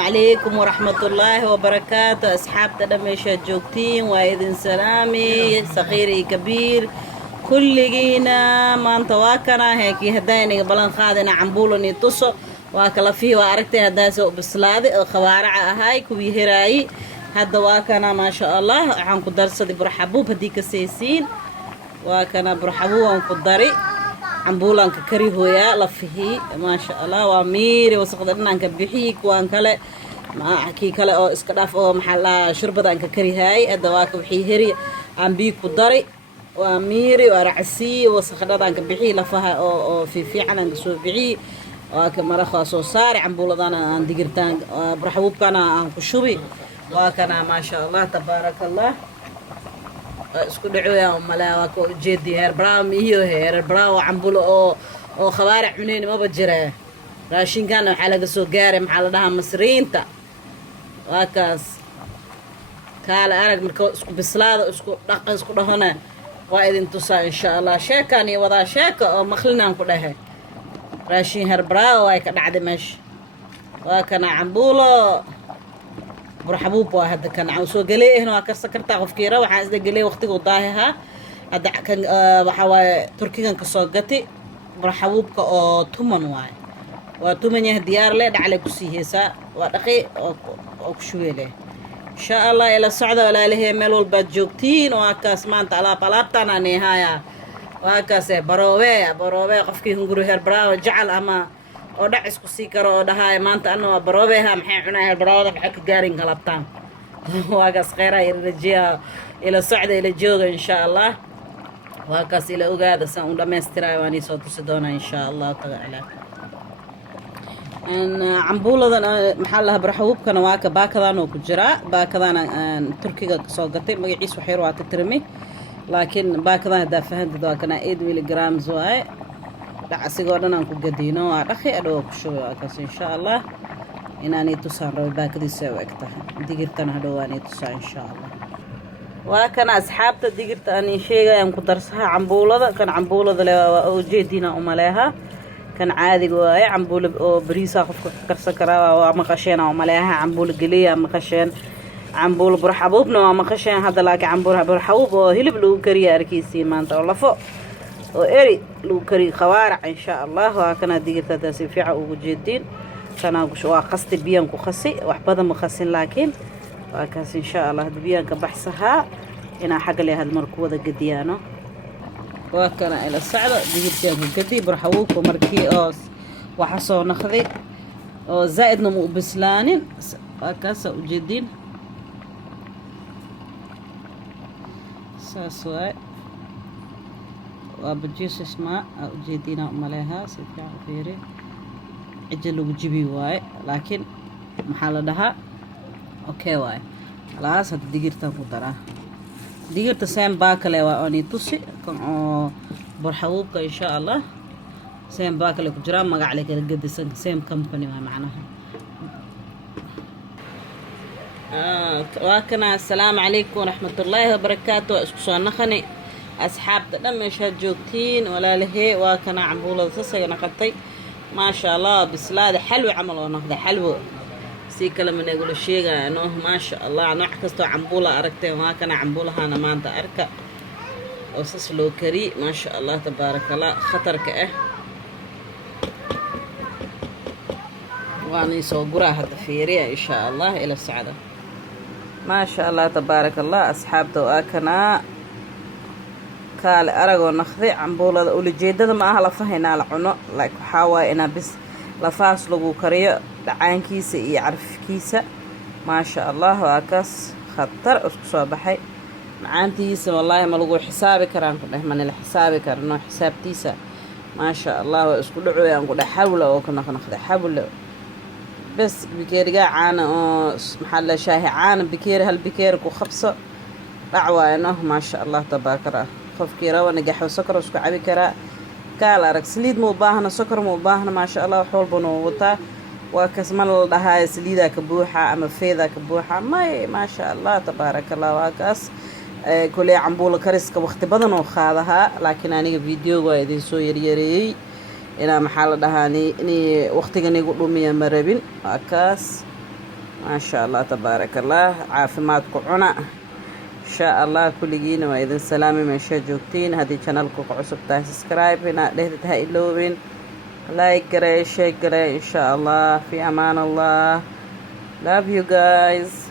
عليكم ورحمة الله وبركاته أصحاب تدميشة جوكتين وإذن سلامي صغيري كبير كل جينا ما انت واكنا هيك هدايني بلان خادنا عمبولني تصو واكلا فيه واركتي هدا سوق بسلادي خوارع هاي كوي هراي هدا واكنا ما شاء الله عن قدر دي برحبوب هديك السيسين واكنا برحبوب عن قدري عمبولان كريه ويا لفيه ما شاء الله واميري وسقدنا انك بخيك وان كلا ما كي كلا او اسك داف او محل شربدا انك كريهاي ادواك وحي هري عم بي كدري واميري ورعسي وسقدنا انك بخي لفها او في عنا سو بخي وكما رخا سو صار عمبولدان ان دغرتان برحبوب كان ان كشوبي وكان ما شاء الله تبارك الله isku dhacoya malaa waa ko jeedi heer brown iyo heer brown cambulo oo khawaaric cuneen ma bajira raashinkan waxa laga soo gaaray maxaa la dhahaa masriinta waa kaas kala arag marka isku bislaado isku dhaqan isku dhahana waa idin tusaa insha Allah sheekan iyo wada sheeka oo makhlinaan ku dhahay raashin heer brown ay ka dhacday meesha waa kana cambulo برحبوب واحد كان عاوزو قليه هنا كرسا كرتا قفكيرا waxaan isda galay waqtiga daahaha hada kan waxa way turkigan ka soo gatay barxabuubka oo tuman waay waa tuman yahay diyaar leh dhacay ku siihaysa waa dhaqi oo ku shuweele insha Allah ila socda walaalahay meel walba joogtiin waa kaas maanta alaabtaan aan haya waa kaas baroowe qofkii hunguri heer braaw jacal ama oo dhac isku sii karo oo dhahay maanta anoo baroobeha maxay cunaa baroowada maxay ka gaarin galabtaan waagas khayra irjiya ila socda ila jooga insha Allah waakas ila ogaada san u dhameestiray waan soo tusi doona insha Allah taala an cambuuladan maxaa la barxabuubkana waa ka baakadan oo ku jira baakadan turkiga soo gatay magaciisa waxay waa tirmi laakiin baakadan hada fahantada waa kana 8 mg waay asigoo dhan aan ku gadiino waa dhaqi adoo ku shubay akaas insha Allah inaanay tusaan rabo baakadiisa oo egtahay digirtana hadhowaanay tusaan insha Allah waa kana asxaabta digirta aan sheegayaan ku darsaha cambuulada kan cambuulada le waa oo jeedina u maleeha kan caadiga waa cambuul oo bariisa qofka karsan kara waa maqasheen oo maleeha cambuul galiya maqasheen cambuul burxabuubna waa maqasheen hada laakiin cambuul burxabuub oo hilib lagu kariyo arkiisii maanta oo lafo وإري لو كري خوارع إن شاء الله وكنا ديرتا تسيفيع وجدين كنا وشوا قصت بيان كخسي وحبذا مخسين لكن وكاس إن شاء الله بيان كبحثها هنا حق لي هالمركوذة قديانه وكنا إلى السعودة ديرتين قدي برحوك ومركي أوس وحصو نخذي زائد نمو بسلانين وكاس وجدين ساسوي وبجيس اسماء جدينا ملها سيفيع فيري عجل وجبي واي لكن محل لها اوكي واي خلاص هاد دقيرتا فطرة دقيرتا سين باكله واني توسي كن برحبوبك ان شاء الله سين باكله كجرام ما عليك قد سين كمباني معناها واكنا السلام عليكم ورحمة الله وبركاته اسكسو نخني أصحاب دمشق جوكتين ولا لهي وكنا عمبولة سسة نقطي ما شاء الله بسلاد حلو عملوا ناخذ حلو سي كلام يقول الشيء إنه ما شاء الله نحكستو عمبولة أركته وما كان عمبولة أنا ما أنت أركه وسس لو كري ما شاء الله تبارك الله خطر كأه وأنا يسوقرا هذا فيريا إن شاء الله إلى السعادة ما شاء الله تبارك الله أصحاب دواكنا كال أرجو نخذي عمبولة أولي جيدة ما أهلا فهنا العنو like حاوى إنا بس لفاس لغو كريه دعان كيسة يعرف كيسة ما شاء الله وأكس خطر أسكسوا بحي معان تيسة والله ما لغو حسابي كران كله من الحسابي كرانو حساب تيسة ما شاء الله وأسكو دعوة نقول حاولة وكنا نخذ حاولة بس بكير جا عانا محل شاهي عانا بكير هالبكير كو خبصة دعوة إنه ما شاء الله تبارك qofkii raba nagax sokor isku cabi kara kaal arag saliid mo baahna sokor mo baahna ma sha Allah wax walba noo wata waa kasman la dhahay saliida ka buuxa ama feeda ka buuxa ma sha Allah tabarakallah waa kaas kulay cambuula kariska waqti badan oo qaadaha laakiin aniga video waa idin soo yaryareeyay ina maxaa la dhahaani in waqtigan igu dhumiya ma rabin waa kaas ما شاء الله تبارك الله عافماتكم عنا إن شاء الله كلجين وإذن سلامي من شجوكتين هذه channelكم عصب سبسكرايب هنا لهذا هاي اللوبين لايك قري شير قري إن شاء الله في أمان الله love you guys